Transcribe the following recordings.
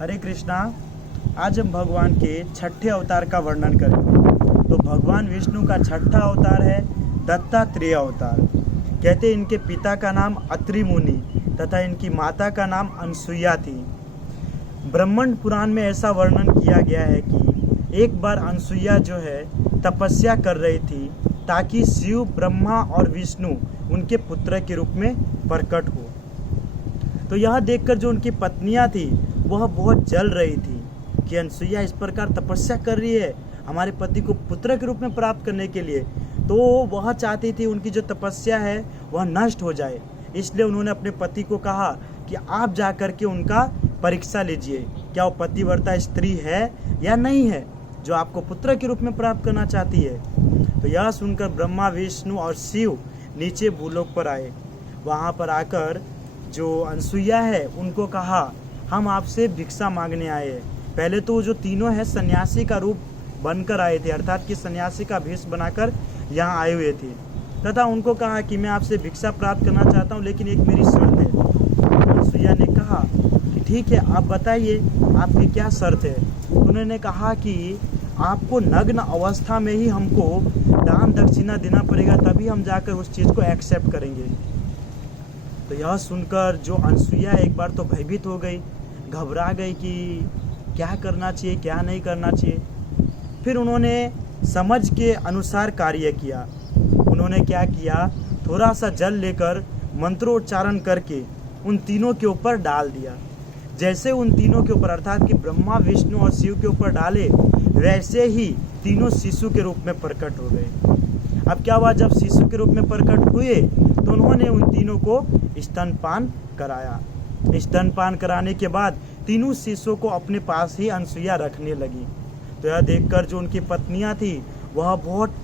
हरे कृष्णा। आज हम भगवान के छठे अवतार का वर्णन करेंगे। तो भगवान विष्णु का छठा अवतार है दत्तात्रेय अवतार। कहते हैं इनके पिता का नाम अत्रि मुनि तथा इनकी माता का नाम अनसुईया थी। ब्रह्मांड पुराण में ऐसा वर्णन किया गया है कि एक बार अनसुईया जो है तपस्या कर रही थी ताकि शिव, ब्रह्मा और विष्णु उनके पुत्र के रूप में प्रकट हो। तो यह देखकर जो उनकी पत्नियां थी वह बहुत जल रही थी कि अनसुईया इस प्रकार तपस्या कर रही है हमारे पति को पुत्र के रूप में प्राप्त करने के लिए। तो वह चाहती थी उनकी जो तपस्या है वह नष्ट हो जाए। इसलिए उन्होंने अपने पति को कहा कि आप जा कर के उनका परीक्षा लीजिए, क्या वो पतिव्रता स्त्री है या नहीं है जो आपको पुत्र के रूप में प्राप्त करना चाहती है। तो यह सुनकर ब्रह्मा, विष्णु और शिव नीचे भूलोक पर आए। वहाँ पर आकर जो अनसुईया है उनको कहा हम आपसे भिक्षा मांगने आए हैं। पहले तो जो तीनों है सन्यासी का रूप बनकर आए थे, अर्थात कि सन्यासी का भेष बनाकर यहाँ आए हुए थे तथा उनको कहा कि मैं आपसे भिक्षा प्राप्त करना चाहता हूँ, लेकिन एक मेरी शर्त है। अनसुईया ने कहा कि ठीक है, आप बताइए आपकी क्या शर्त है। उन्होंने कहा कि आपको नग्न अवस्था में ही हमको दान दक्षिणा देना पड़ेगा, तभी हम जाकर उस चीज़ को एक्सेप्ट करेंगे। तो यह सुनकर जो अनसुईया एक बार तो भयभीत हो गई, घबरा गई कि क्या करना चाहिए क्या नहीं करना चाहिए। फिर उन्होंने समझ के अनुसार कार्य किया। उन्होंने क्या किया, थोड़ा सा जल लेकर मंत्रोच्चारण करके उन तीनों के ऊपर डाल दिया। जैसे उन तीनों के ऊपर अर्थात कि ब्रह्मा, विष्णु और शिव के ऊपर डाले, वैसे ही तीनों शिशु के रूप में प्रकट हो गए। अब क्या हुआ, जब शिशु के रूप में प्रकट हुए तो उन्होंने उन तीनों को स्तनपान कराया। स्तनपान कराने के बाद तीनों शिशुओं को अपने पास ही अनसुईया रखने लगी। तो यह देखकर जो उनकी पत्नियां थी वह बहुत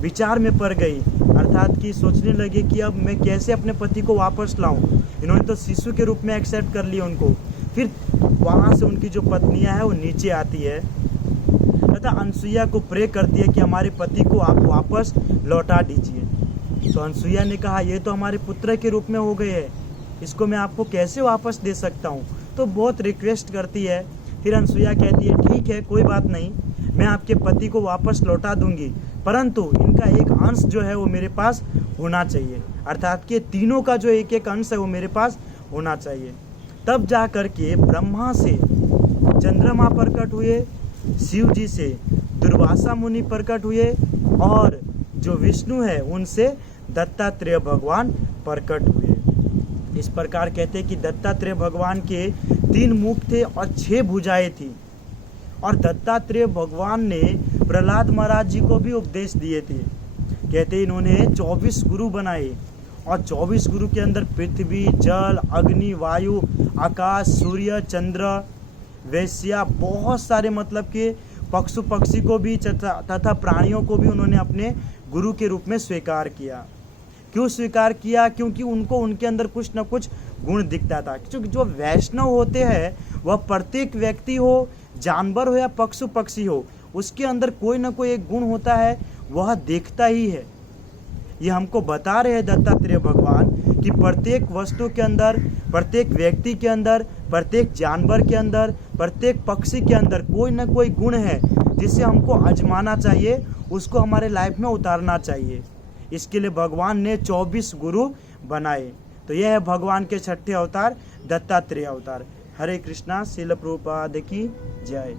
विचार में पड़ गई, अर्थात कि सोचने लगी कि अब मैं कैसे अपने पति को वापस लाऊं। इन्होंने तो शिशु के रूप में एक्सेप्ट कर लिया उनको। फिर वहां से उनकी जो पत्नियां है वो नीचे आती है तथा अनसुईया को प्रे करती है कि हमारे पति को आप वापस लौटा दीजिए। तो अनसुईया ने कहा ये तो हमारे पुत्र के रूप में हो गए हैं, इसको मैं आपको कैसे वापस दे सकता हूँ। तो बहुत रिक्वेस्ट करती है। फिर अनसुईया कहती है ठीक है, कोई बात नहीं, मैं आपके पति को वापस लौटा दूंगी, परंतु इनका एक अंश जो है वो मेरे पास होना चाहिए, अर्थात कि तीनों का जो एक एक अंश है वो मेरे पास होना चाहिए। तब जा कर के ब्रह्मा से चंद्रमा प्रकट हुए, शिव जी से दुर्वासा मुनि प्रकट हुए और जो विष्णु है उनसे दत्तात्रेय भगवान प्रकट हुए। इस प्रकार कहते हैं कि दत्तात्रेय भगवान के 3 मुख थे और 6 भुजाएं थी। और दत्तात्रेय भगवान ने प्रहलाद महाराज जी को भी उपदेश दिए थे। कहते इन्होंने 24 गुरु बनाए और 24 गुरु के अंदर पृथ्वी, जल, अग्नि, वायु, आकाश, सूर्य, चंद्र, वैश्या, बहुत सारे मतलब के पशु पक्षी को भी तथा प्राणियों को भी उन्होंने अपने गुरु के रूप में स्वीकार किया। क्यों स्वीकार किया? क्योंकि उनको उनके अंदर कुछ न कुछ गुण दिखता था। क्योंकि जो वैष्णव होते हैं वह प्रत्येक व्यक्ति हो, जानवर हो या पशु पक्षी हो, उसके अंदर कोई न कोई एक गुण होता है, वह देखता ही है। ये हमको बता रहे हैं दत्तात्रेय भगवान कि प्रत्येक वस्तु के अंदर, प्रत्येक व्यक्ति के अंदर, प्रत्येक जानवर के अंदर, प्रत्येक पक्षी के अंदर कोई न कोई गुण है जिसे हमको आजमाना चाहिए, उसको हमारे लाइफ में उतारना चाहिए। इसके लिए भगवान ने 24 गुरु बनाए। तो यह है भगवान के छठे अवतार दत्तात्रेय अवतार। हरे कृष्णा। श्रील प्रभुपाद की जय।